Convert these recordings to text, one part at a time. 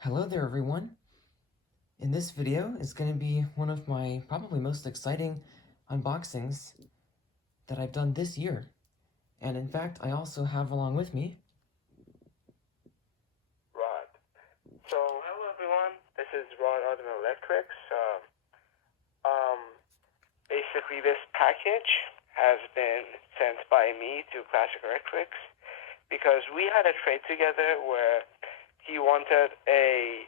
Hello there everyone. In this video is going to be one of my probably most exciting unboxings that I've done this year. And in fact, I also have along with me Rod. So, hello everyone, this is Rod Autumn Electrics. Basically this package has been sent by me to Classic Electrics because we had a trade together where he wanted a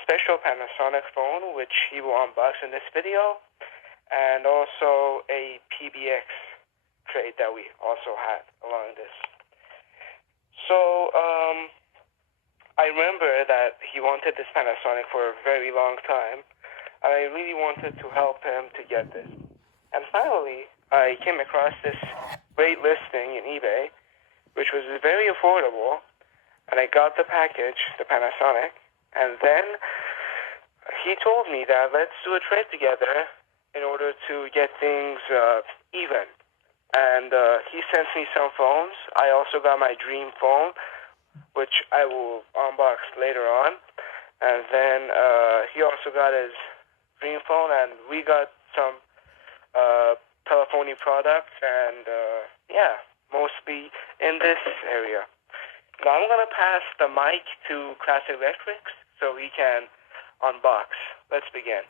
special Panasonic phone, which he will unbox in this video, and also a PBX trade that we also had along this. So, I remember that he wanted this Panasonic for a very long time, and I really wanted to help him to get this. And finally, I came across this great listing in eBay, which was very affordable, and I got the package, the Panasonic, and then he told me that let's do a trade together in order to get things even. And he sent me some phones. I also got my dream phone, which I will unbox later on. And then he also got his dream phone, and we got some telephony products, and yeah, mostly in this area. Now I'm going to pass the mic to Classic Electrics so he can unbox. Let's begin.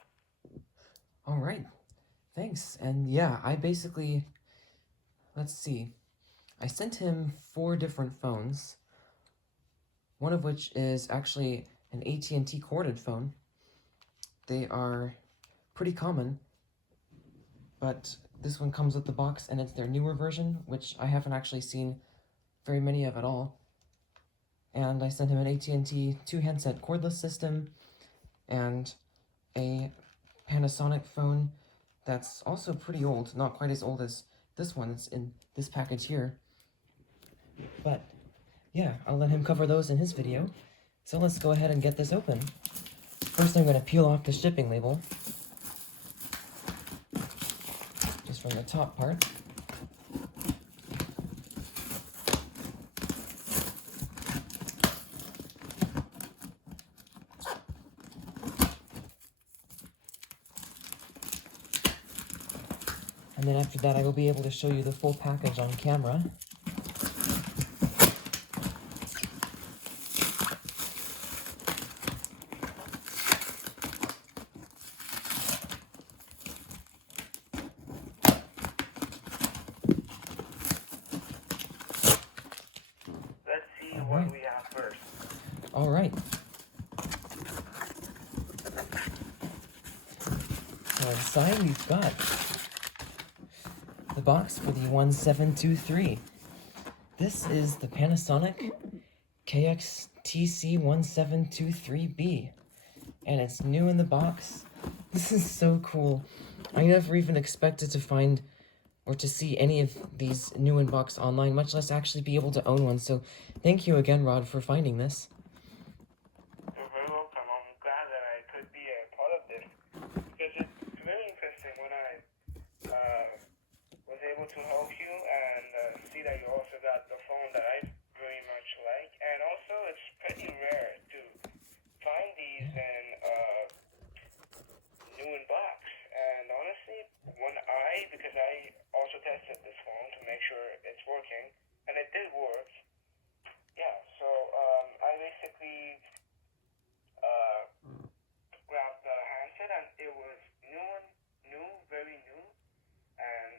Alright, thanks. And yeah, let's see, I sent him 4 different phones, one of which is actually an AT&T corded phone. They are pretty common, but this one comes with the box, and it's their newer version, which I haven't actually seen very many of at all. And I sent him an AT&T 2-handset cordless system, and a Panasonic phone that's also pretty old, not quite as old as this one that's in this package here. But yeah, I'll let him cover those in his video. So let's go ahead and get this open. First I'm going to peel off the shipping label, just from the top part. And then after that I will be able to show you the full package on camera. Let's see what we have first. Alright. So inside we've got the box for the 1723. This is the Panasonic KXTC1723B, and it's new in the box. This is so cool. I never even expected to find or to see any of these new in box online, much less actually be able to own one, so thank you again, Rod, for finding this. You're very welcome. I'm glad that I could be a part of this, because it's very interesting when I was able to help you and see that you also got the phone that I very much like. And also, it's pretty rare to find these in new in box. And honestly, because I also tested this phone to make sure it's working, and it did work. Yeah, so I basically grabbed the handset, and it was very new, and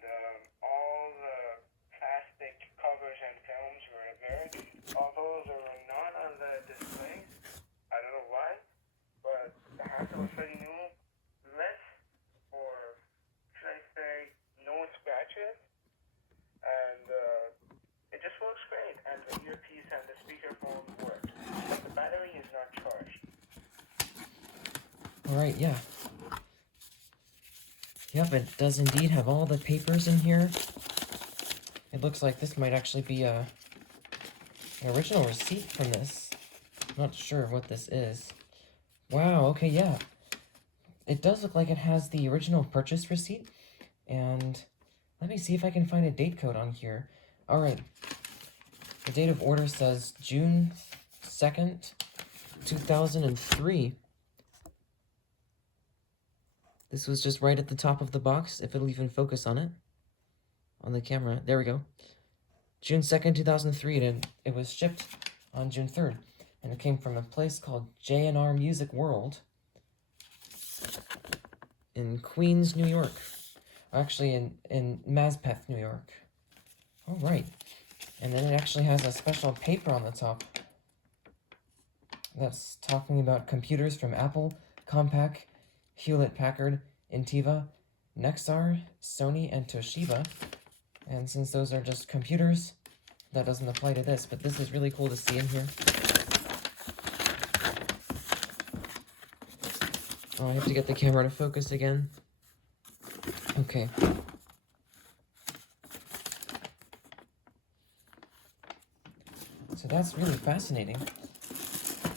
all the plastic covers and films were there. Although they were not on the displays, I don't know why, but the handset was pretty new, or should I say, no scratches, and it just works great, and the earpiece and the speakerphone work, but the battery is not charged. Alright, yeah. Yep, it does indeed have all the papers in here. It looks like this might actually be an original receipt from this. I'm not sure what this is. Wow, okay, yeah. It does look like it has the original purchase receipt, and let me see if I can find a date code on here. Alright, the date of order says June 2nd, 2003. This was just right at the top of the box, if it'll even focus on it. On the camera. There we go. June 2nd, 2003, and it was shipped on June 3rd. And it came from a place called J&R Music World in Queens, New York. Actually, in Maspeth, New York. All right. And then it actually has a special paper on the top that's talking about computers from Apple, Compaq, Hewlett-Packard, Intiva, Nexar, Sony, and Toshiba. And since those are just computers, that doesn't apply to this, but this is really cool to see in here. Oh, I have to get the camera to focus again. Okay. So that's really fascinating.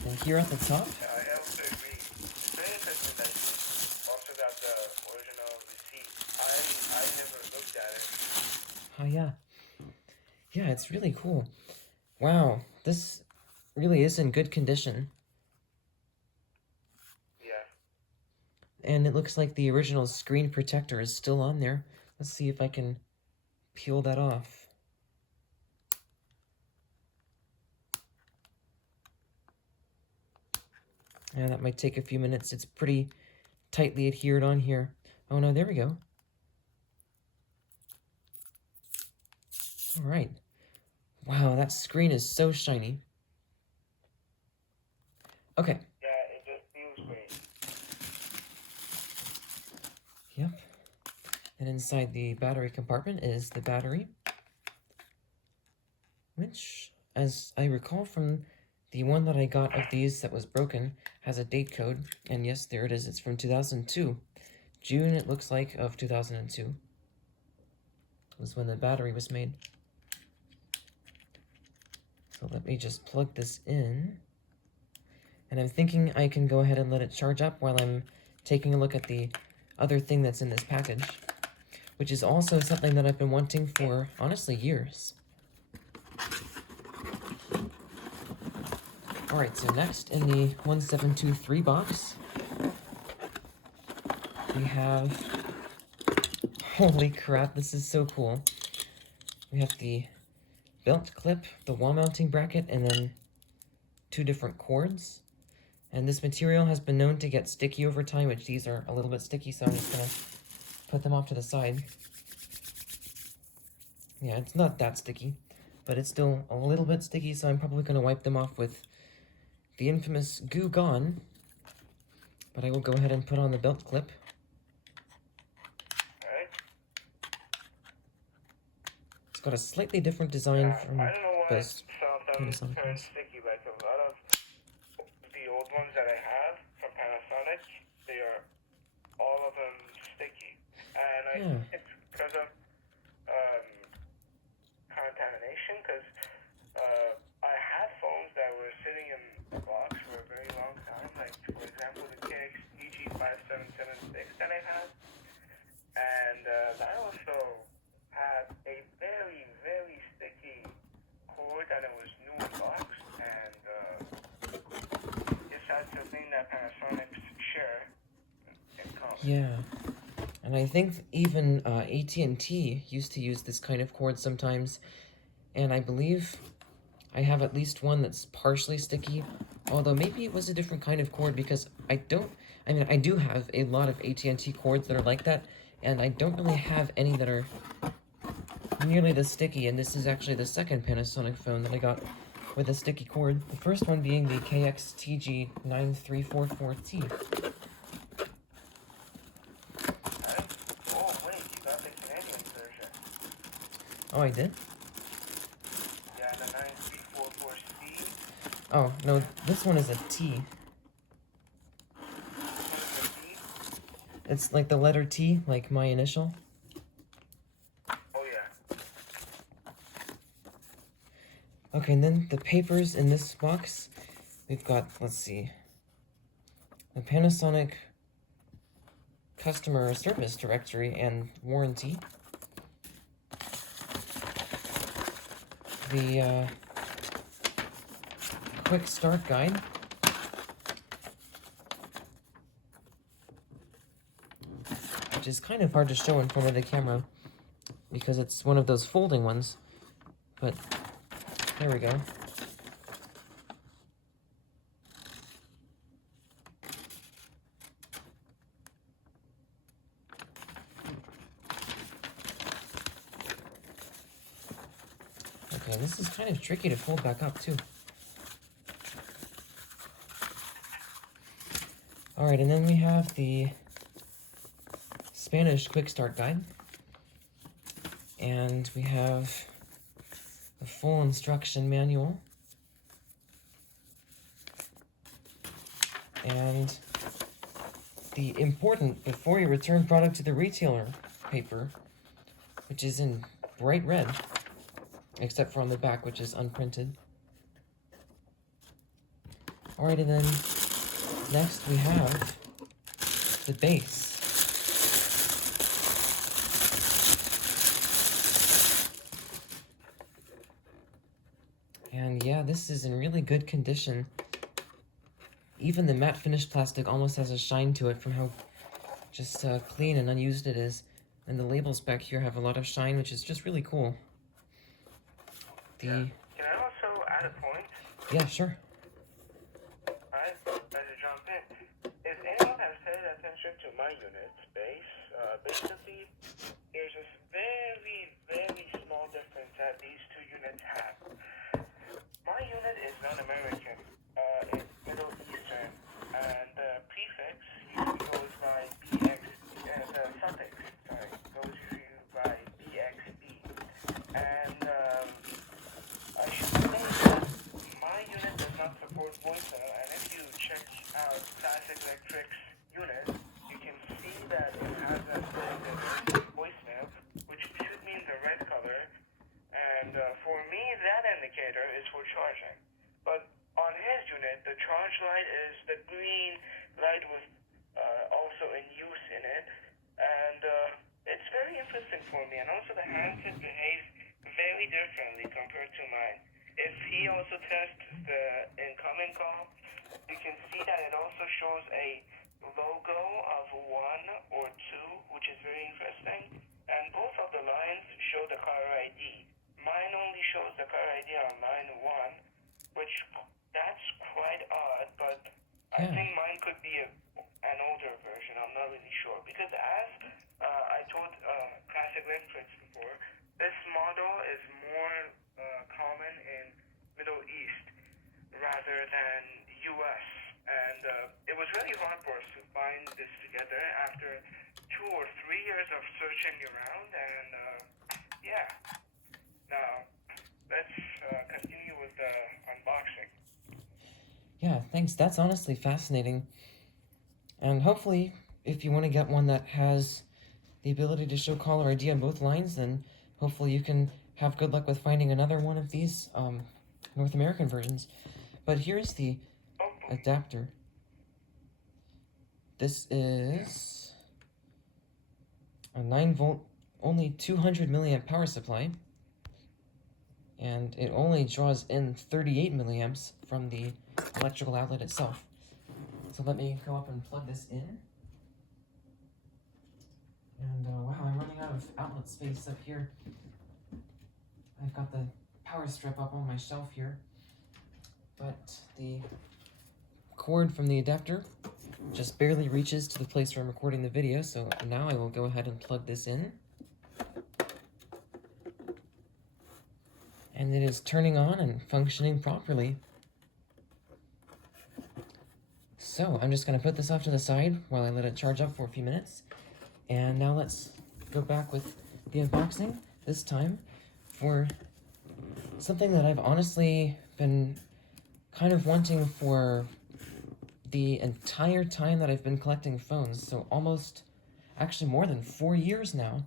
And here at the top, I also agree. It's very interesting that you also got the original receipt. I never looked at it. oh yeah. Yeah, it's really cool. Wow, this really is in good condition. Yeah. And it looks like the original screen protector is still on there. Let's see if I can peel that off. Yeah, that might take a few minutes. It's pretty tightly adhered on here. Oh no, there we go. All right. Wow, that screen is so shiny. Okay. Yeah, it just feels great. Yep. And inside the battery compartment is the battery, which, as I recall from the one that I got of these that was broken, has a date code. And yes, there it is. It's from 2002. June, it looks like, of 2002 was when the battery was made. So let me just plug this in. And I'm thinking I can go ahead and let it charge up while I'm taking a look at the other thing that's in this package, which is also something that I've been wanting for, honestly, years. Alright, so next in the 1723 box, we have, holy crap, this is so cool. We have the belt clip, the wall mounting bracket, and then 2 different cords. And this material has been known to get sticky over time, which these are a little bit sticky, so I'm just going to put them off to the side. Yeah, it's not that sticky, but it's still a little bit sticky, so I'm probably going to wipe them off with the infamous Goo Gone. But I will go ahead and put on the belt clip. Alright. It's got a slightly different design from I don't know why those some of them Panasonic turn ones. sticky. Like a lot of the old ones that I have from Panasonic, they are all of them sticky. And I Yeah. think it's because of contamination, because I had phones that were sitting in a box for a very long time, like for example the KX EG5776 that I had, and that also had a very, very sticky cord, and it was new in box, and it's that's the thing that Panasonics share in common. Yeah. And I think even AT&T used to use this kind of cord sometimes, and I believe I have at least one that's partially sticky, although maybe it was a different kind of cord, because I do have a lot of AT&T cords that are like that, and I don't really have any that are nearly this sticky, and this is actually the second Panasonic phone that I got with a sticky cord. The first one being the KX-TG9344T. Oh wait, you got the Canadian version. Oh, I did? Yeah, the 9344C. Oh, no, this one is a T. What is the C? It's like the letter T, like my initial. Oh yeah. Okay, and then the papers in this box, we've got, let's see, the Panasonic customer service directory and warranty, the quick start guide, which is kind of hard to show in front of the camera because it's one of those folding ones. But there we go. Okay, this is kind of tricky to fold back up too. Alright, and then we have the Spanish Quick Start Guide. And we have the full instruction manual. And the important before you return product to the retailer paper, which is in bright red, except for on the back, which is unprinted. Alright, and then next we have the base. And yeah, this is in really good condition. Even the matte finish plastic almost has a shine to it from how just clean and unused it is. And the labels back here have a lot of shine, which is just really cool. Can I also add a point? Yeah, sure. Alright, better jump in. If anyone has paid attention to my unit's base, basically, there's this very, very small difference that these two units have. My unit is non-American, it's Middle Eastern, and the prefix usually goes by PX, the suffix, goes usually by BXB. And I should say that my unit does not support voicemail, and if you check out Classic Electric's unit, you can see that it has a voicemail, which should mean the red color. And for me, that indicator is for charging. But on his unit, the charge light is the green light with also in use in it. And it's very interesting for me. And also the handset behaves very differently compared to mine. If he also tests the incoming call, you can see that it also shows a logo of 1 or 2, which is very interesting. And both of the lines show the caller ID. Mine only shows the caller ID on line 1, which that's quite odd, but I think mine could be an older version. I'm not really sure. Because as I told Classic Electrics before, this model is more common in Middle East rather than US. And it was really hard for us to find this together after 2 or 3 years of searching around. And yeah. Now, let's continue with the unboxing. Yeah, thanks. That's honestly fascinating. And hopefully, if you want to get one that has the ability to show caller ID on both lines, then hopefully you can have good luck with finding another one of these North American versions. But here's the adapter. This is a 9-volt, only 200 milliamp power supply. And it only draws in 38 milliamps from the electrical outlet itself. So let me go up and plug this in. And wow, I'm running out of outlet space up here. I've got the power strip up on my shelf here. But the cord from the adapter just barely reaches to the place where I'm recording the video, so now I will go ahead and plug this in. And it is turning on and functioning properly. So I'm just going to put this off to the side while I let it charge up for a few minutes. And now let's go back with the unboxing, this time for something that I've honestly been kind of wanting for the entire time that I've been collecting phones. So almost, actually more than 4 years now.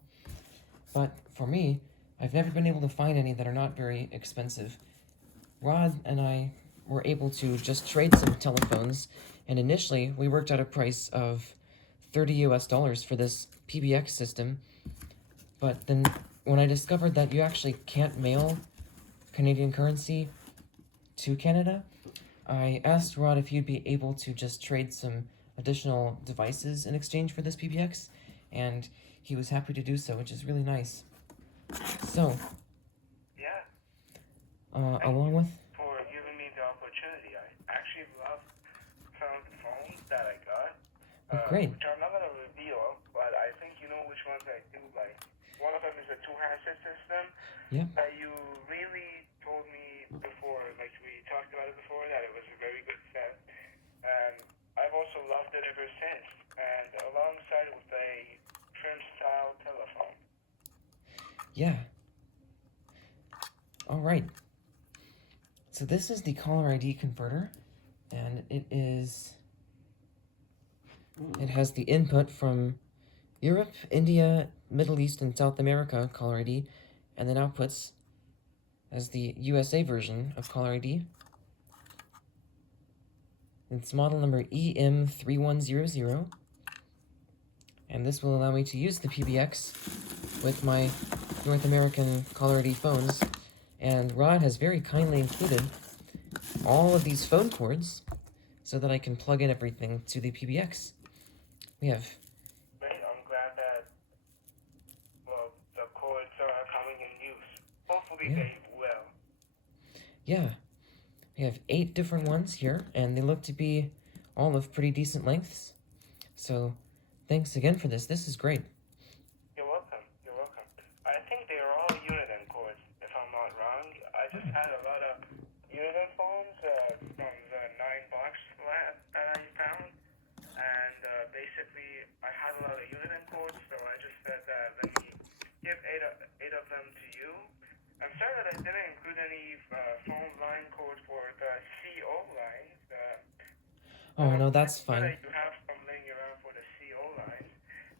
But for me, I've never been able to find any that are not very expensive. Rod and I were able to just trade some telephones, and initially we worked out a price of $30 US for this PBX system. But then when I discovered that you actually can't mail Canadian currency to Canada, I asked Rod if he'd be able to just trade some additional devices in exchange for this PBX, and he was happy to do so, which is really nice. So, Yeah. along with... For giving me the opportunity. I actually love some of the phones that I got. Great. Which I'm not going to reveal, but I think you know which ones I do like. One of them is a two-handset system. Yeah. That you really told me before, like we talked about it before, that it was a very good set. And I've also loved it ever since. And alongside with a trim-style telephone. Yeah. All right. So this is the caller ID converter, and it has the input from Europe, India, Middle East, and South America caller ID, and then outputs as the USA version of caller ID. It's model number EM3100, and this will allow me to use the PBX with my North American caller ID phones. And Rod has very kindly included all of these phone cords so that I can plug in everything to the PBX. We have... Great, I'm glad that, well, the cords are coming in use. Hopefully they will. Yeah. We have 8 different ones here, and they look to be all of pretty decent lengths. So, thanks again for this. This is great. You're welcome. You're welcome. I think they're all Uniden cords, if I'm not wrong. I just had a lot of Uniden phones from the 9-box lab that I found. And basically, I had a lot of Uniden cords, so I just said that let me give eight of them to you. I'm sorry that I didn't include any phone line code for the CO lines. Oh, no, that's fine. That you have some laying around for the CO lines.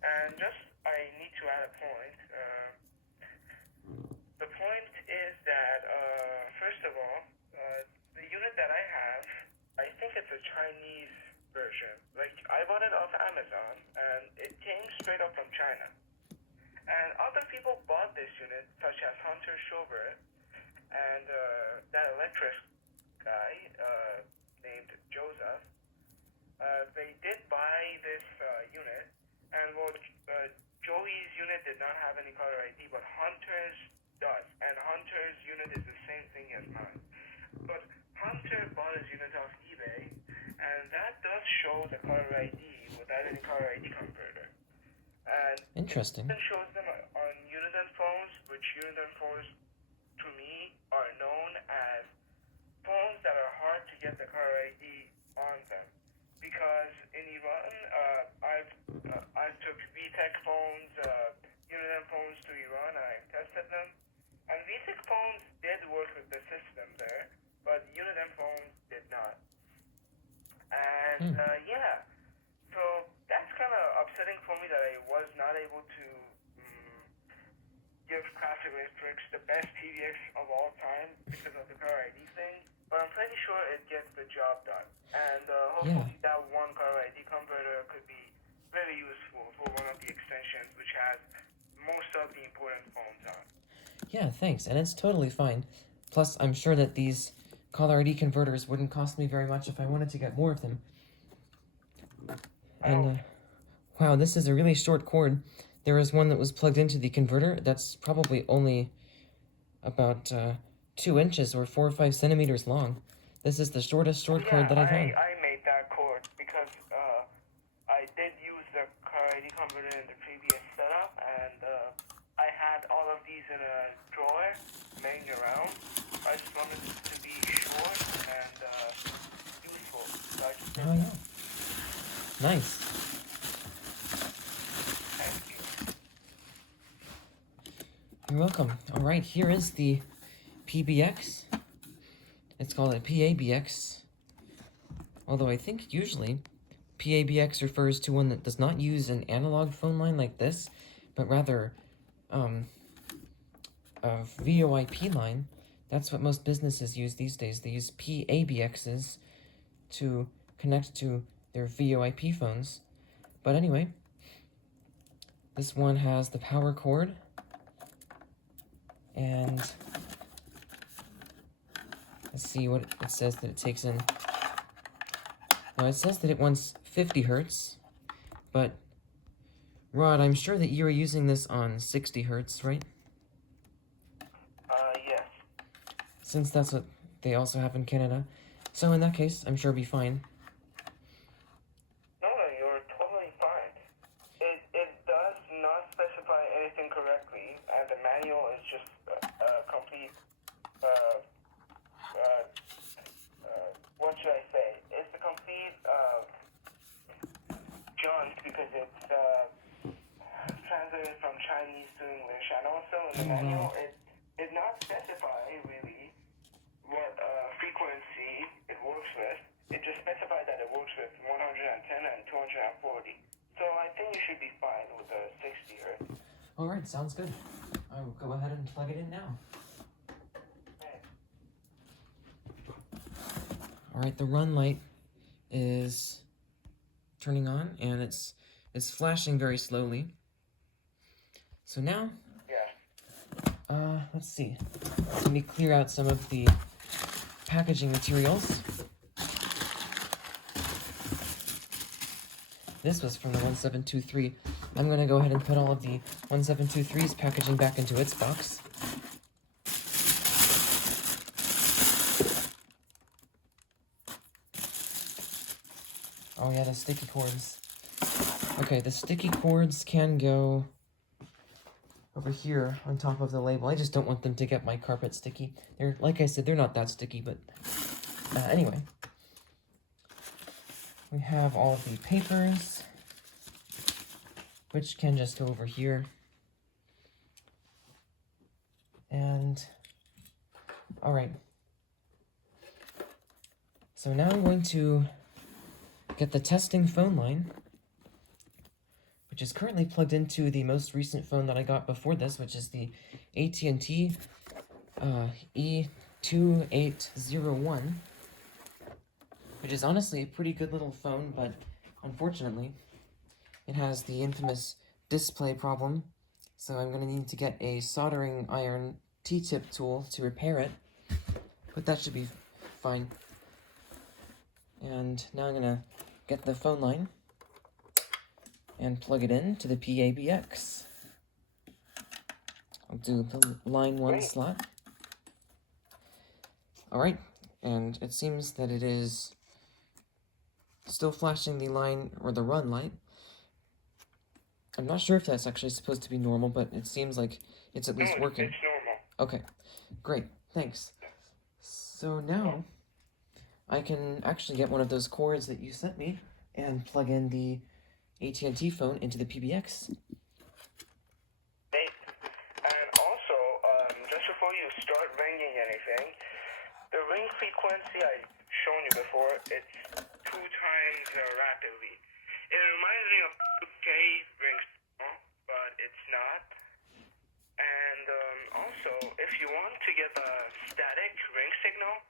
And just, I need to add a point. The point is that, first of all, the unit that I have, I think it's a Chinese version. Like, I bought it off Amazon, and it came straight up from China. And other people bought this unit, such as Hunter Schubert, and that electric guy named Joseph. They did buy this unit, and well, Joey's unit did not have any caller ID, but Hunter's does, and Hunter's unit is the same thing as mine. But Hunter bought his unit off eBay, and that does show the caller ID without any caller ID converter. And interesting. It shows them on Uniden phones, which Uniden phones, to me, are known as phones that are hard to get the caller ID on them. Because in Iran, I took VTech phones, Uniden phones to Iran, and I tested them. And VTech phones did work with the system there, but Uniden phones did not. And yeah, so that's kind of upsetting for me that I was not able to give Classic Electrics the best PBX of all time because of the caller ID thing. But I'm pretty sure it gets the job done. And hopefully that one caller ID converter could be very useful for one of the extensions which has most of the important phones on. Yeah, thanks, and it's totally fine. Plus, I'm sure that these caller ID converters wouldn't cost me very much if I wanted to get more of them. And, wow, this is a really short cord. There is one that was plugged into the converter that's probably only about 2 inches or 4 or 5 centimeters long. This is the shortest cord that I've had. I made that cord because I did use the caller ID converter in the previous setup, and I had all of these in a drawer laying around. I just wanted it to be short and useful. So I just Oh, yeah. Nice. Thank you. You're welcome. All right, here is the PBX. It's called a PABX. Although I think usually PABX refers to one that does not use an analog phone line like this, but rather a VoIP line. That's what most businesses use these days. They use PABXs to connect to their VoIP phones. But anyway, this one has the power cord, and let's see what it says that it takes in. Well, it says that it wants 50 hertz, but Rod, I'm sure that you are using this on 60 hertz, right? Yes. Since that's what they also have in Canada. So in that case, I'm sure it'll be fine. No, you're totally fine. It does not specify anything correctly, and the manual is just a complete, what should I say? It's a complete, junk because it's, translated from Chinese to English, and also in the manual, it did not specify really what frequency it works with. It just specified that it works with 110 and 240. So I think you should be fine with the 60 hertz. Alright, sounds good. I will go ahead and plug it in now. Okay. Alright, the run light is turning on, and it's flashing very slowly. So now, let's see. Let me clear out some of the packaging materials. This was from the 1723. I'm gonna go ahead and put all of the 1723's packaging back into its box. Oh yeah, the sticky cords. Okay, the sticky cords can go over here on top of the label. I just don't want them to get my carpet sticky. They're, like I said, they're not that sticky, but anyway. We have all of the papers, which can just go over here. And, alright. So now I'm going to get the testing phone line, which is currently plugged into the most recent phone that I got before this, which is the AT&T E2801, which is honestly a pretty good little phone, but unfortunately, it has the infamous display problem, so I'm going to need to get a soldering iron T-tip tool to repair it, but that should be fine. And now I'm going to get the phone line and plug it in to the PBX. I'll do the line 1 slot. Alright, and it seems that it is still flashing the line or the run light. I'm not sure if that's actually supposed to be normal, but it seems like it's at least working. It's normal. Okay, great, thanks. So now I can actually get one of those cords that you sent me and plug in the AT&T phone into the PBX. Great. And also, just before you start ringing anything, the ring frequency I've shown you before, it's 2 times rapidly. It reminds me of 2K ring signal, but it's not. And also, if you want to get a static ring signal,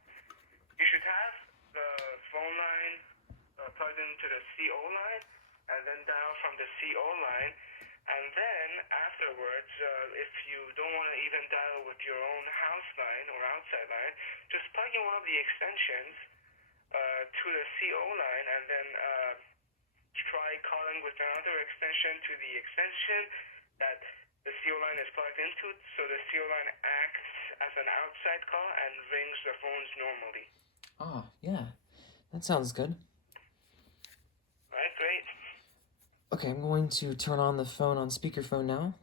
you should have the phone line plugged into the CO line, and then dial from the CO line, and then afterwards, if you don't want to even dial with your own house line or outside line, just plug in one of the extensions to the CO line, and then try calling with another extension to the extension that the CO line is plugged into, so the CO line acts as an outside call and rings the phones normally. Ah, yeah, that sounds good. Alright, great. Okay, I'm going to turn on the phone on speakerphone now.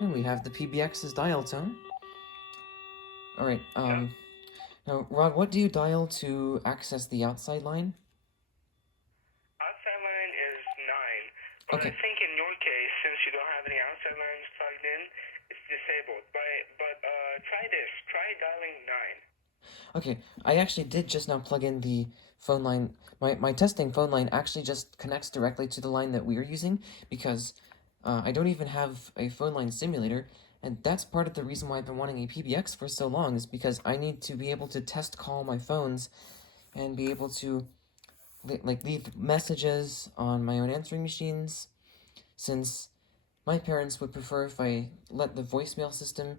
And we have the PBX's dial tone. Alright, now, Rod, what do you dial to access the outside line? Outside line is 9, but Okay. I think in your case, since you don't have any outside lines plugged in, it's disabled. But try this. Try dialing 9. Okay, I actually did just now plug in the phone line. My testing phone line actually just connects directly to the line that we're using, because I don't even have a phone line simulator, and that's part of the reason why I've been wanting a PBX for so long, is because I need to be able to test call my phones and be able to leave messages on my own answering machines, since my parents would prefer if I let the voicemail system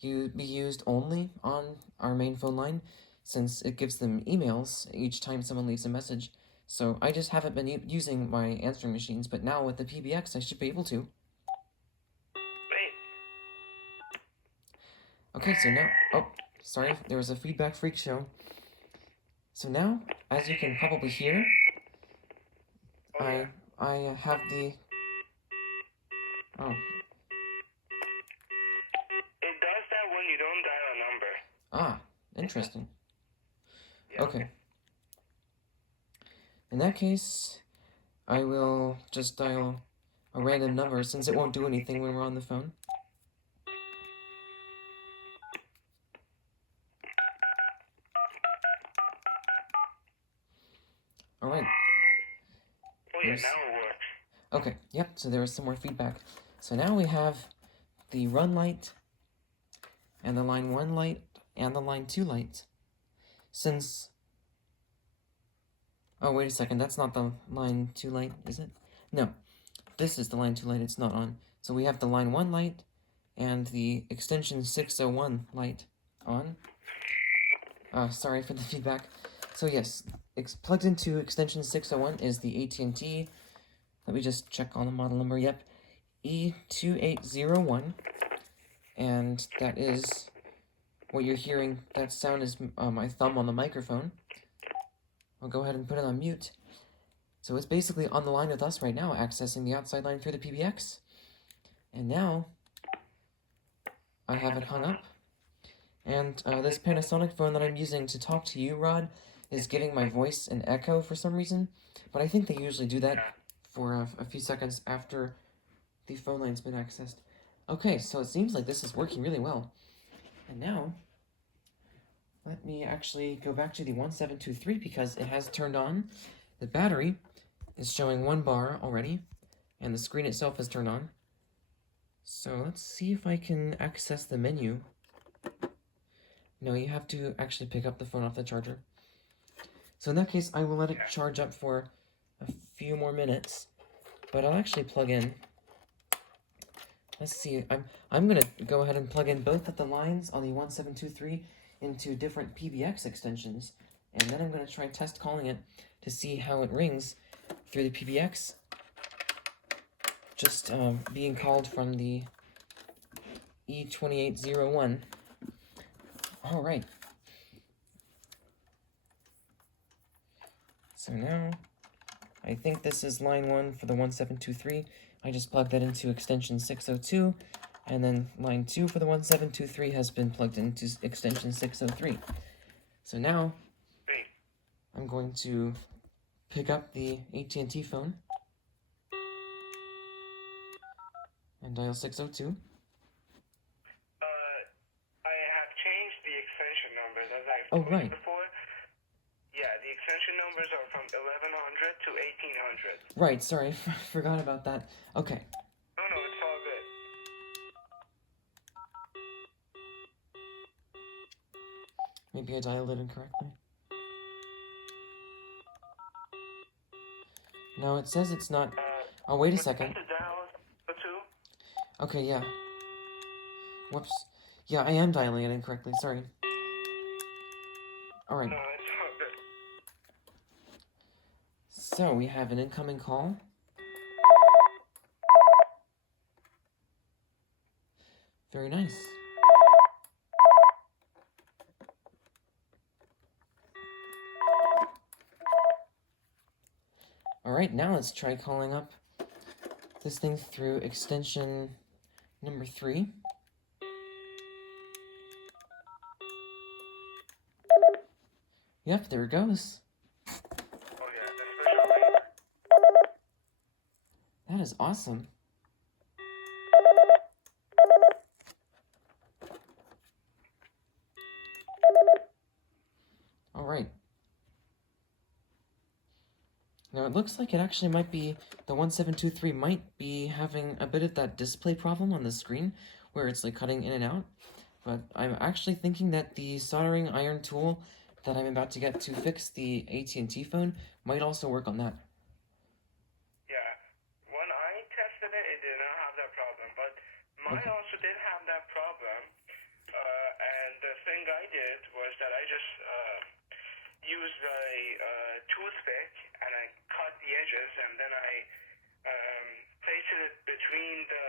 be used only on our main phone line, since it gives them emails each time someone leaves a message. So I just haven't been using my answering machines, but now with the PBX I should be able to. Great. Okay, so now, oh, sorry, there was a feedback freak show. So now, as you can probably hear, I have the, oh. It does that when you don't dial a number. Ah, interesting. Yeah. Okay. In that case, I will just dial a random number since it won't do anything when we're on the phone. Alright. Oh yeah, now it works. Okay, yep, so there was some more feedback. So now we have the run light, and the line 1 light, and the line 2 light. Since... Oh, wait a second, that's not the line 2 light, is it? No, this is the line 2 light, it's not on. So we have the line 1 light, and the extension 601 light on. Sorry for the feedback. So yes, plugged into extension 601 is the AT&T. Let me just check on the model number. Yep, E2801, and that is what you're hearing. That sound is my thumb on the microphone. I'll go ahead and put it on mute. So it's basically on the line with us right now, accessing the outside line through the PBX. And now I have it hung up. And this Panasonic phone that I'm using to talk to you, Rod, is giving my voice an echo for some reason. But I think they usually do that for a few seconds after the phone line's been accessed. Okay, so it seems like this is working really well. And now, let me actually go back to the 1723 because it has turned on. The battery is showing 1 bar already, and the screen itself is turned on. So let's see if I can access the menu. No, you have to actually pick up the phone off the charger. So in that case, I will let it charge up for a few more minutes, but I'll actually plug in. Let's see, I'm gonna go ahead and plug in both of the lines on the 1723 into different PBX extensions, and then I'm gonna try test calling it to see how it rings through the PBX. Just being called from the E2801. Alright. So now, I think this is line 1 for the 1723. I just plugged that into extension 602, and then line 2 for the 1723 has been plugged into extension 603. So now, I'm going to pick up the AT&T phone and dial 602. I have changed the extension numbers as I Oh, told right. you before. Yeah, the extension numbers are from 1100 to 1800. Right, sorry, forgot about that. Okay. No, it's all good. Maybe I dialed it incorrectly. No, it says it's not. Oh, wait a second. Okay, yeah. Whoops. Yeah, I am dialing it incorrectly, sorry. Alright. No, it's all good. So, we have an incoming call. Very nice. Alright, now let's try calling up this thing through extension number 3. Yep, there it goes. Oh yeah, the special link. That is awesome. Alright. Now it looks like it actually might be, the 1723 might be having a bit of that display problem on the screen, where it's like cutting in and out. But I'm actually thinking that the soldering iron tool that I'm about to get to fix the AT&T phone might also work on that. Yeah, when I tested it, it did not have that problem, but mine also did have that problem. And the thing I did was that I just used a toothpick and I inches, and then I placed it between the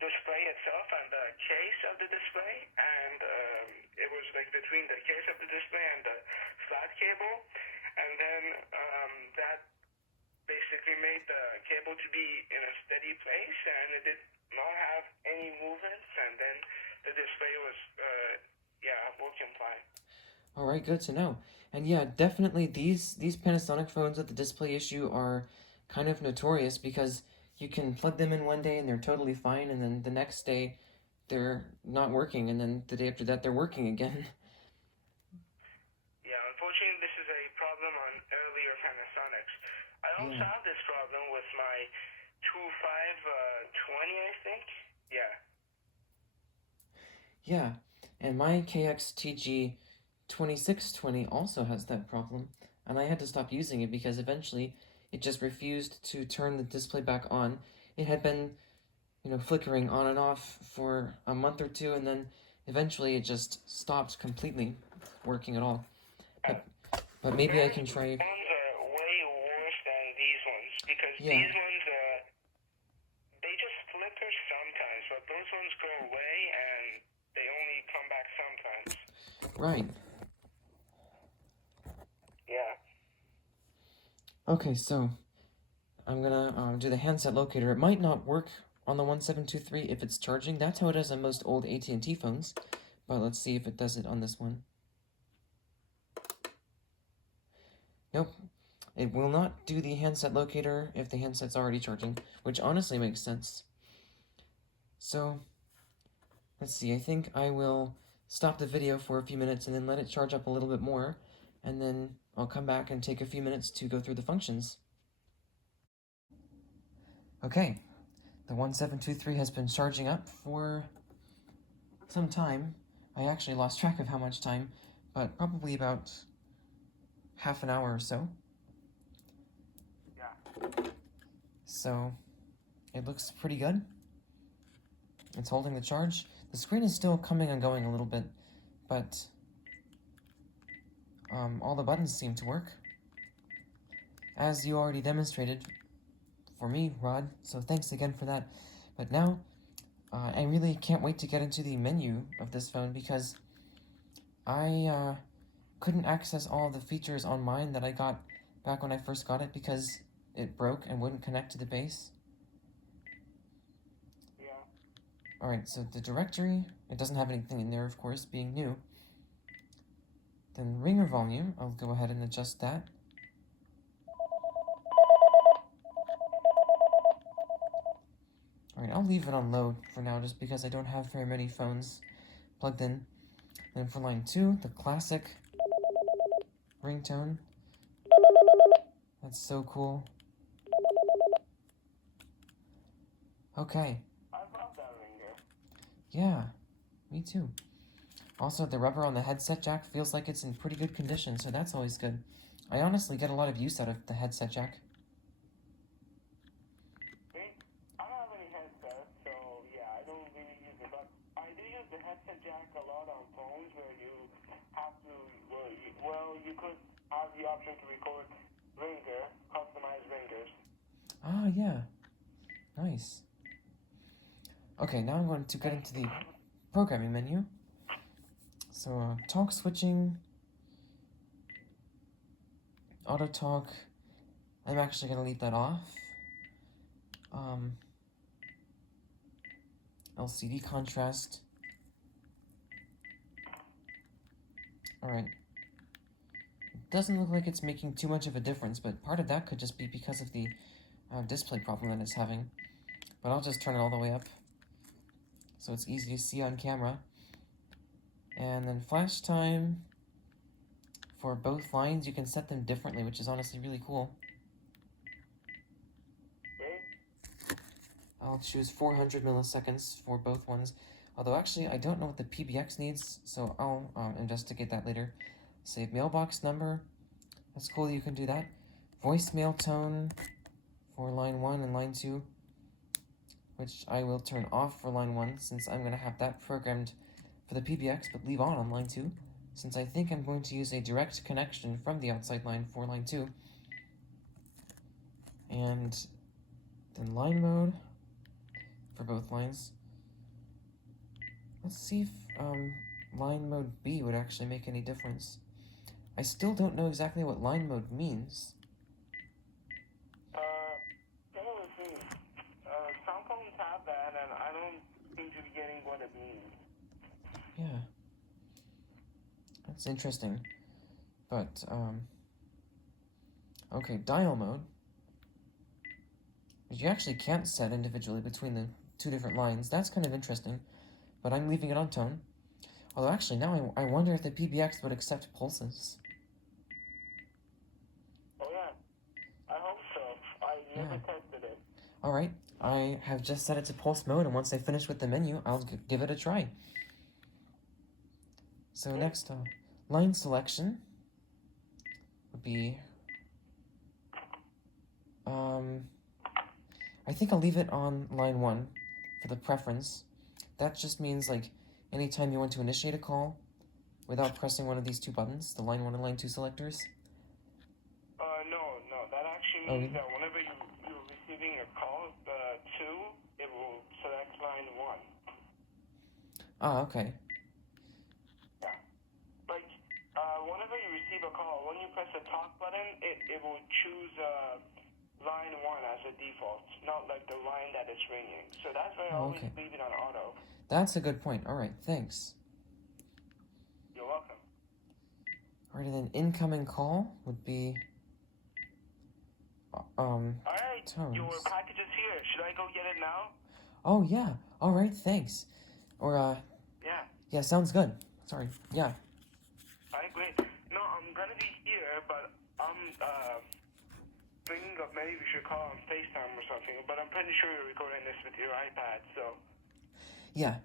display itself and the case of the display, and it was like between the case of the display and the flat cable, and then that basically made the cable to be in a steady place, and it did not have any movements, and then the display was working fine. All right, good to know. And yeah, definitely these Panasonic phones with the display issue are kind of notorious because you can plug them in one day and they're totally fine, and then the next day they're not working, and then the day after that they're working again. Yeah, unfortunately, this is a problem on earlier Panasonics. I also have this problem with my 2520, I think. Yeah. Yeah, and my KXTG 2620 also has that problem, and I had to stop using it because eventually it just refused to turn the display back on. It had been, flickering on and off for a month or two, and then eventually it just stopped completely working at all. But maybe I can try. Those ones are way worse than these ones because Yeah. these ones, they just flicker sometimes, but those ones go away and they only come back sometimes. Right. Yeah. Okay, so I'm gonna do the handset locator. It might not work on the 1723 if it's charging. That's how it is on most old AT&T phones, but let's see if it does it on this one. Nope, it will not do the handset locator if the handset's already charging, which honestly makes sense. So, let's see, I think I will stop the video for a few minutes and then let it charge up a little bit more, and then I'll come back and take a few minutes to go through the functions. Okay, the 1723 has been charging up for some time. I actually lost track of how much time, but probably about half an hour or so. Yeah. So, it looks pretty good. It's holding the charge. The screen is still coming and going a little bit, but all the buttons seem to work, as you already demonstrated for me, Rod, so thanks again for that. But now, I really can't wait to get into the menu of this phone because I couldn't access all the features on mine that I got back when I first got it because it broke and wouldn't connect to the base. Yeah. Alright, so the directory, it doesn't have anything in there, of course, being new. Then ringer volume, I'll go ahead and adjust that. Alright, I'll leave it on low for now just because I don't have very many phones plugged in. Then for line 2, the classic ringtone. That's so cool. Okay. I love that ringer. Yeah, me too. Also, the rubber on the headset jack feels like it's in pretty good condition, so that's always good. I honestly get a lot of use out of the headset jack. I don't have any headset, so yeah, I don't really use it, but I do use the headset jack a lot on phones where you have to, you could have the option to record ringer, customized ringers. Ah, yeah. Nice. Okay, now I'm going to get into the programming menu. So, talk switching, auto talk, I'm actually going to leave that off. LCD contrast. Alright. It doesn't look like it's making too much of a difference, but part of that could just be because of the display problem that it's having. But I'll just turn it all the way up so it's easy to see on camera. And then flash time, for both lines you can set them differently, which is honestly really cool. I'll choose 400 milliseconds for both ones, although actually I don't know what the PBX needs, so I'll investigate that later. Save mailbox number, that's cool, you can do that. Voicemail tone for line 1 and line 2, which I will turn off for line 1 since I'm going to have that programmed for the PBX, but leave on line 2, since I think I'm going to use a direct connection from the outside line for line 2. And then line mode for both lines. Let's see if line mode B would actually make any difference. I still don't know exactly what line mode means. Some phones have that, and I don't seem to be getting what it means. Yeah. That's interesting. But, okay, dial mode. You actually can't set individually between the two different lines. That's kind of interesting, but I'm leaving it on tone. Although actually, now I wonder if the PBX would accept pulses. Oh yeah, I hope so. I never tested it. Alright, I have just set it to pulse mode, and once I finish with the menu, I'll give it a try. So next, line selection would be, I think I'll leave it on line 1 for the preference. That just means, like, anytime you want to initiate a call without pressing one of these two buttons, the line 1 and line 2 selectors. No, that actually means that whenever you're receiving a call, the 2, it will select line 1. Ah, okay. Yeah. Like, whenever you receive a call, when you press the talk button, it will choose line 1 as a default, not like the line that is ringing. So that's why I always leave it on auto. That's a good point. Alright, thanks. You're welcome. Alright, and then incoming call would be, Alright, tones. your package is here. Should I go get it now? Oh, yeah. Alright, thanks. Or, yeah, sounds good. Sorry. Yeah. Alright, great. No, I'm gonna be here, but I'm, thinking of maybe we should call on FaceTime or something, but I'm pretty sure you're recording this with your iPad, so... Yeah.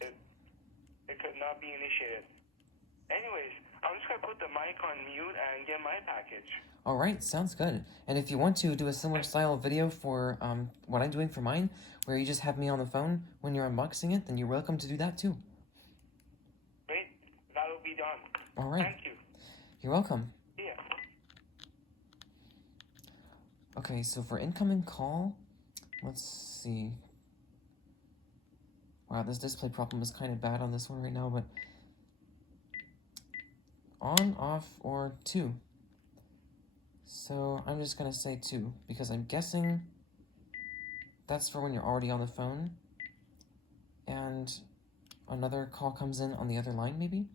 It could not be initiated. Anyways, I'm just gonna put the mic on mute and get my package. Alright, sounds good. And if you want to do a similar style video for what I'm doing for mine, where you just have me on the phone when you're unboxing it, then you're welcome to do that too. Great, that'll be done. Alright. Thank you. You're welcome. Yeah. Okay, so for incoming call, let's see. Wow, this display problem is kind of bad on this one right now, but on, off, or 2. So I'm just gonna say 2, because I'm guessing that's for when you're already on the phone, and another call comes in on the other line, maybe?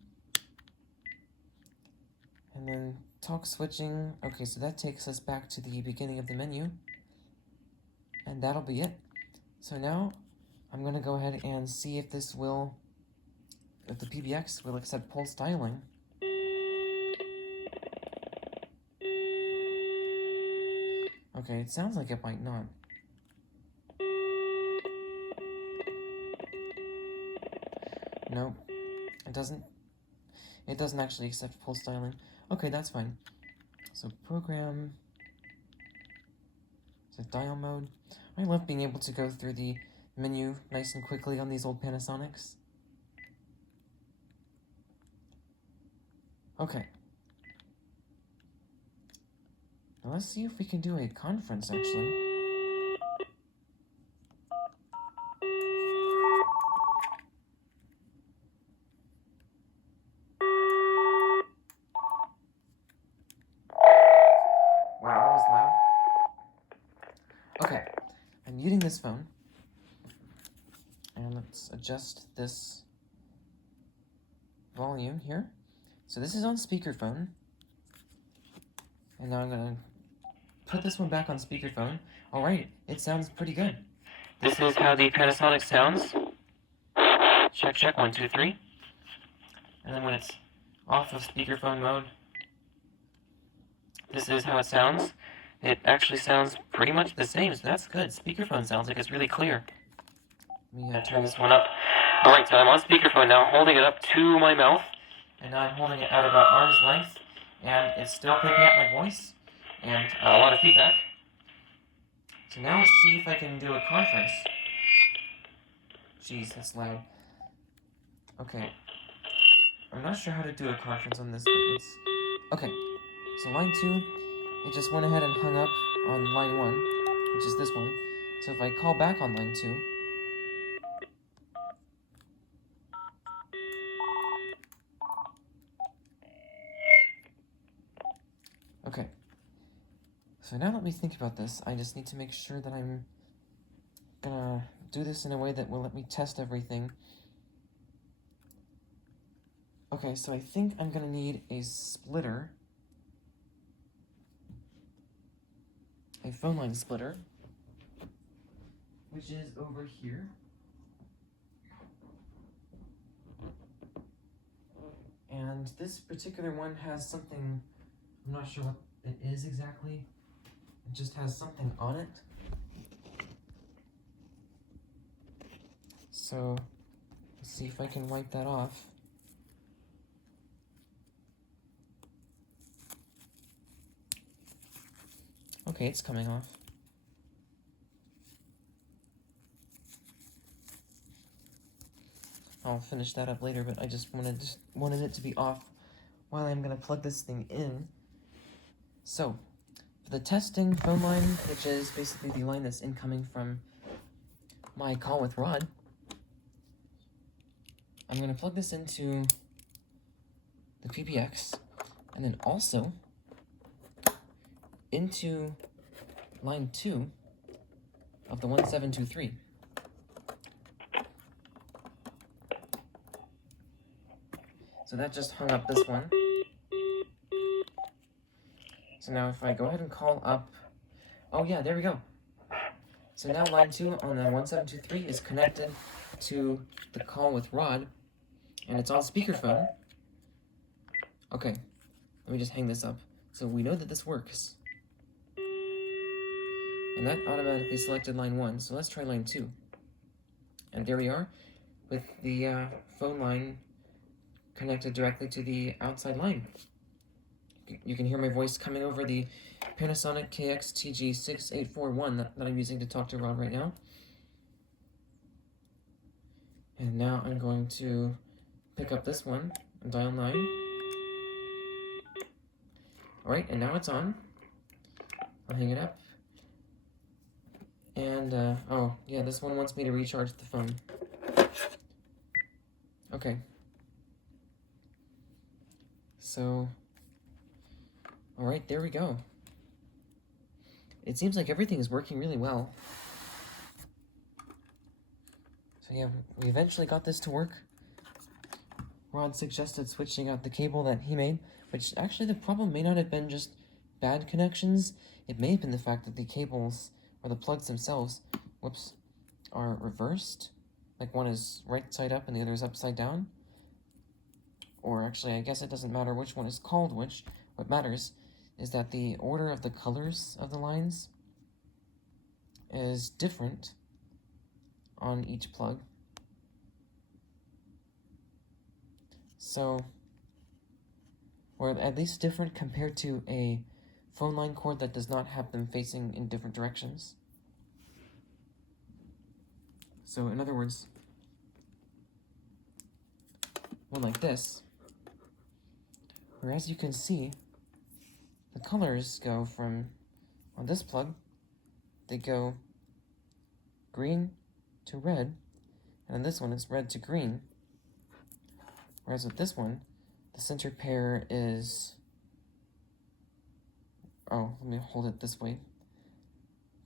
And then talk switching, okay, so that takes us back to the beginning of the menu, and that'll be it. So now, I'm gonna go ahead and see if the PBX will accept pulse dialing. Okay, it sounds like it might not. Nope, it doesn't actually accept pulse dialing. Okay, that's fine. So program, so dial mode. I love being able to go through the menu nice and quickly on these old Panasonics. Okay. Now let's see if we can do a conference, actually. Wow, that was loud. Okay, I'm muting this phone. And let's adjust this volume here. So this is on speakerphone. And now I'm gonna put this one back on speakerphone. Alright, it sounds pretty good. This is how the Panasonic sounds. Check, check, 1, 2, 3. And then when it's off of speakerphone mode, this is how it sounds. It actually sounds pretty much the same, so that's good. Speakerphone sounds like it's really clear. Let me turn this one up. Alright, so I'm on speakerphone now, holding it up to my mouth. And now I'm holding it at about arm's length. And it's still picking up my voice. And a lot of feedback. So now let's see if I can do a conference. Jeez, that's loud. Okay. I'm not sure how to do a conference on this, but okay. So line 2, it just went ahead and hung up on line 1. which is this one. So if I call back on line 2, okay. So now let me think about this. I just need to make sure that I'm gonna do this in a way that will let me test everything. Okay, so I think I'm gonna need a splitter. A phone line splitter, which is over here. And this particular one has something, I'm not sure what it is exactly. It just has something on it. So let's see if I can wipe that off. Okay, it's coming off. I'll finish that up later, but I just wanted it to be off while I'm gonna plug this thing in. So, for the testing phone line, which is basically the line that's incoming from my call with Rod, I'm gonna plug this into the PBX, and then also into line 2 of the 1723. So that just hung up this one. So now if I go ahead and call up, oh yeah, there we go. So now line 2 on the 1723 is connected to the call with Rod, and it's on speakerphone. Okay, let me just hang this up. So we know that this works. And that automatically selected line 1, so let's try line 2. And there we are, with the phone line connected directly to the outside line. You can hear my voice coming over the Panasonic KXTG6841 that I'm using to talk to Rod right now. And now I'm going to pick up this one and dial 9. Alright, and now it's on. I'll hang it up. And, oh, yeah, this one wants me to recharge the phone. Okay. So, alright, there we go. It seems like everything is working really well. So yeah, we eventually got this to work. Rod suggested switching out the cable that he made, which actually the problem may not have been just bad connections. It may have been the fact that the cables, or the plugs themselves, are reversed. Like one is right side up and the other is upside down. Or actually, I guess it doesn't matter which one is called which. What matters is that the order of the colors of the lines is different on each plug. So, or at least different compared to a phone line cord that does not have them facing in different directions. So in other words, one like this, where as you can see, the colors go from, on this plug, they go green to red, and on this one it's red to green. Whereas with this one, the center pair is, oh, let me hold it this way,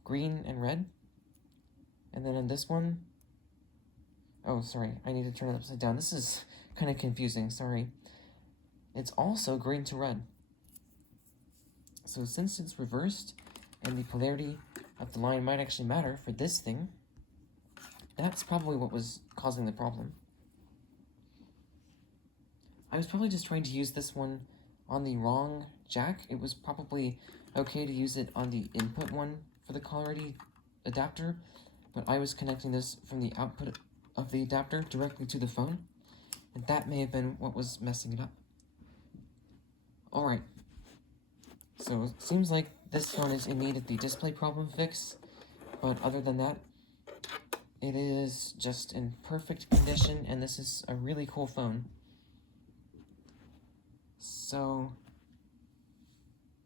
green and red. And then on this one, oh, sorry, I need to turn it upside down. This is kind of confusing, sorry. It's also green to red. So since it's reversed, and the polarity of the line might actually matter for this thing, that's probably what was causing the problem. I was probably just trying to use this one on the wrong jack. It was probably okay to use it on the input one for the caller ID adapter, but I was connecting this from the output of the adapter directly to the phone, and that may have been what was messing it up. Alright, so it seems like this phone is in need of the display problem fix, but other than that, it is just in perfect condition, and this is a really cool phone. So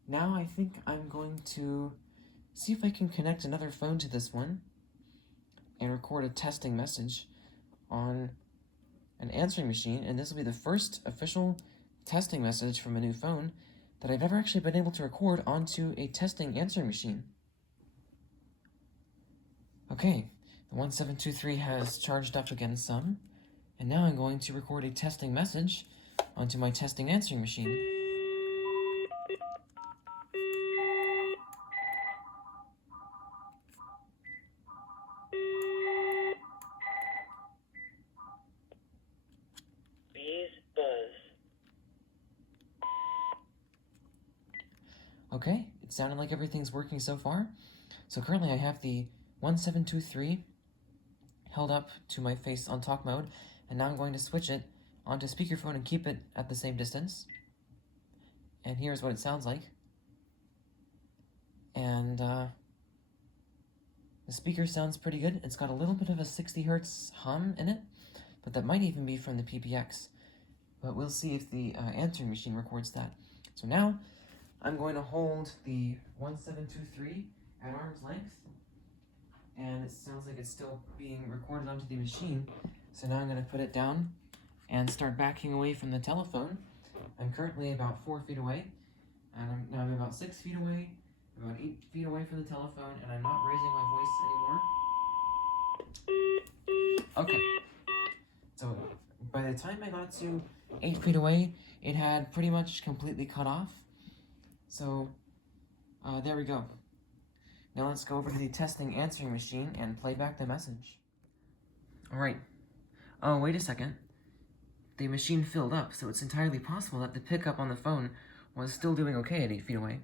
now I think I'm going to see if I can connect another phone to this one and record a testing message on an answering machine, and this will be the first official testing message from a new phone that I've ever actually been able to record onto a testing answering machine. Okay, the 1723 has charged up again some, and now I'm going to record a testing message onto my testing answering machine. Bees buzz. Okay, it sounded like everything's working so far. So currently I have the 1723 held up to my face on talk mode, and now I'm going to switch it onto speakerphone and keep it at the same distance. And here's what it sounds like. And the speaker sounds pretty good. It's got a little bit of a 60 hertz hum in it, but that might even be from the PBX. But we'll see if the answering machine records that. So now I'm going to hold the 1723 at arm's length, and it sounds like it's still being recorded onto the machine. So now I'm going to put it down and start backing away from the telephone. I'm currently about 4 feet away, and now I'm about 6 feet away, about 8 feet away from the telephone, and I'm not raising my voice anymore. Okay, so by the time I got to 8 feet away, it had pretty much completely cut off. So there we go. Now let's go over to the testing answering machine and play back the message. Alright. Oh, wait a second. The machine filled up, so it's entirely possible that the pickup on the phone was still doing okay at 8 feet away.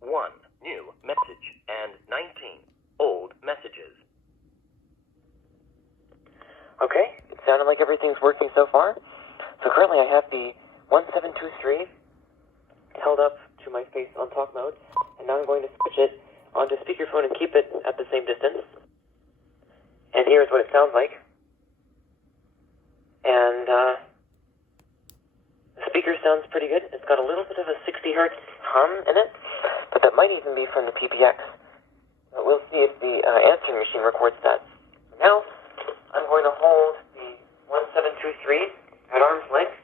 1 new message and 19 old messages. Okay, it sounded like everything's working so far. So currently I have the 1723 held up to my face on talk mode, and now I'm going to switch it onto speakerphone and keep it at the same distance. And here's what it sounds like. And the speaker sounds pretty good. It's got a little bit of a 60 hertz hum in it, but that might even be from the PBX. But we'll see if the answering machine records that. So now I'm going to hold the 1723 at arm's length,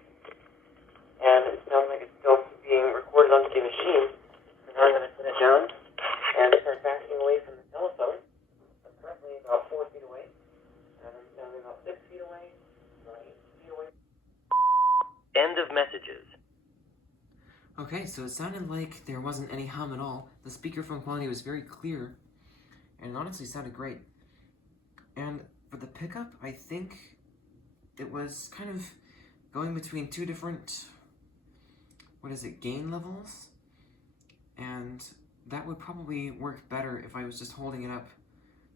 and it sounds like it's still being recorded onto the machine. So now I'm going to put it down and start backing away from the telephone. I'm currently about 4 feet away, and I'm down about 6 feet away, about 8 feet away. End of messages. Okay, so it sounded like there wasn't any hum at all. The speakerphone quality was very clear, and it honestly sounded great. And for the pickup, I think it was kind of going between two different, gain levels? And that would probably work better if I was just holding it up,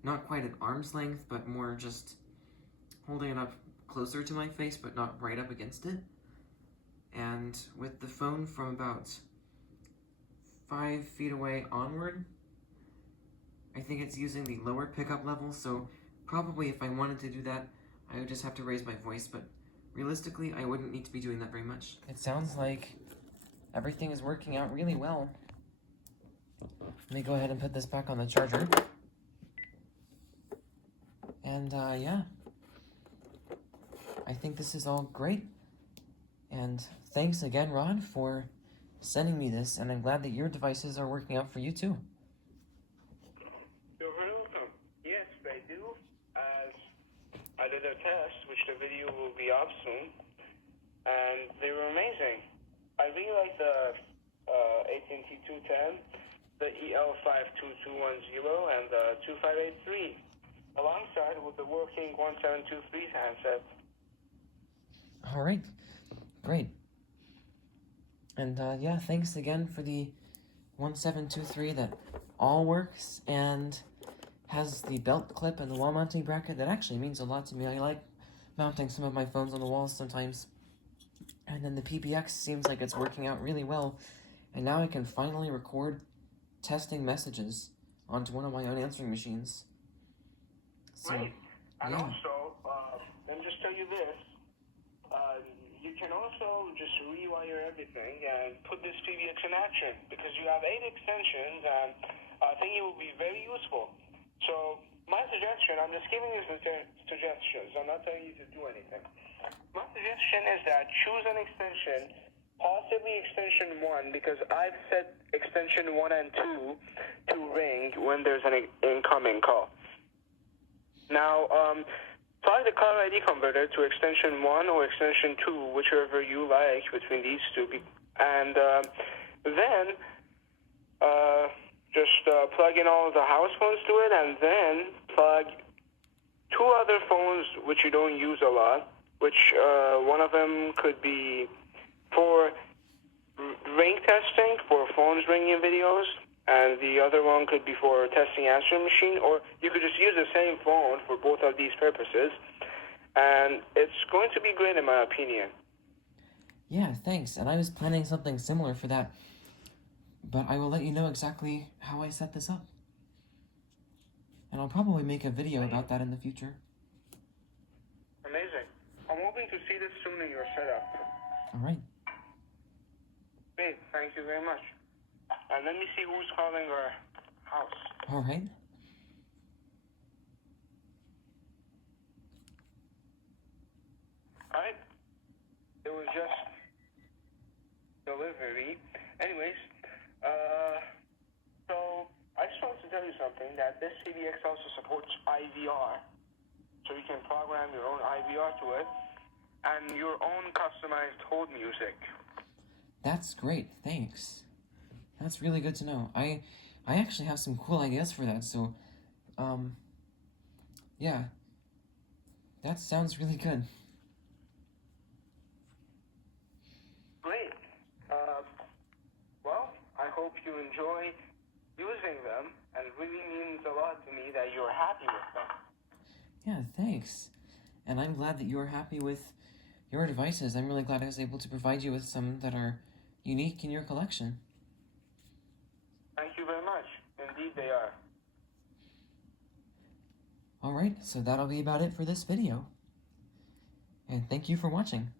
not quite at arm's length, but more just holding it up closer to my face, but not right up against it. And with the phone from about 5 feet away onward, I think it's using the lower pickup level, so probably if I wanted to do that, I would just have to raise my voice, but realistically, I wouldn't need to be doing that very much. It sounds like everything is working out really well. Let me go ahead and put this back on the charger. And yeah, I think this is all great. And thanks again, Rod, for sending me this, and I'm glad that your devices are working out for you too. You're very welcome. Yes, they do. As I did a test, which the video will be up soon, and they were amazing. I really like the AT&T 210, the EL52210, and the 2583, alongside with the working 1723 handset. All right, great. And yeah, thanks again for the 1723 that all works and has the belt clip and the wall mounting bracket. That actually means a lot to me. I like mounting some of my phones on the walls sometimes. And then the PBX seems like it's working out really well. And now I can finally record testing messages onto one of my own answering machines. So, Right. And yeah. also, let me just tell you this. You can also just rewire everything and put this PBX in action, because you have 8 extensions, and I think it will be very useful. So my suggestion, I'm just giving you suggestions. I'm not telling you to do anything. My suggestion is that choose an extension, possibly extension 1, because I've set extension 1 and 2 to ring when there's an incoming call. Now, plug the caller ID converter to extension 1 or extension 2, whichever you like between these two, and then just plug in all of the house phones to it, and then plug 2 other phones which you don't use a lot, which one of them could be for ring testing, for phones ringing videos, and the other one could be for testing answering machine, or you could just use the same phone for both of these purposes, and it's going to be great in my opinion. Yeah, thanks. And I was planning something similar for that, but I will let you know exactly how I set this up. And I'll probably make a video about that in the future. Amazing. I'm hoping to see this soon in your setup. Alright. Great, thank you very much. And let me see who's calling our house. Alright. Alright? It was just delivery. Anyways, so I just wanted to tell you something, that this PBX also supports IVR. So you can program your own IVR to it and your own customized hold music. That's great, thanks. That's really good to know. I actually have some cool ideas for that, so, yeah. That sounds really good. Great. Well, I hope you enjoy using them, and it really means a lot to me that you're happy with them. Yeah, thanks. And I'm glad that you're happy with your devices. I'm really glad I was able to provide you with some that are unique in your collection. Thank you very much. Indeed they are. Alright, so that'll be about it for this video. And thank you for watching.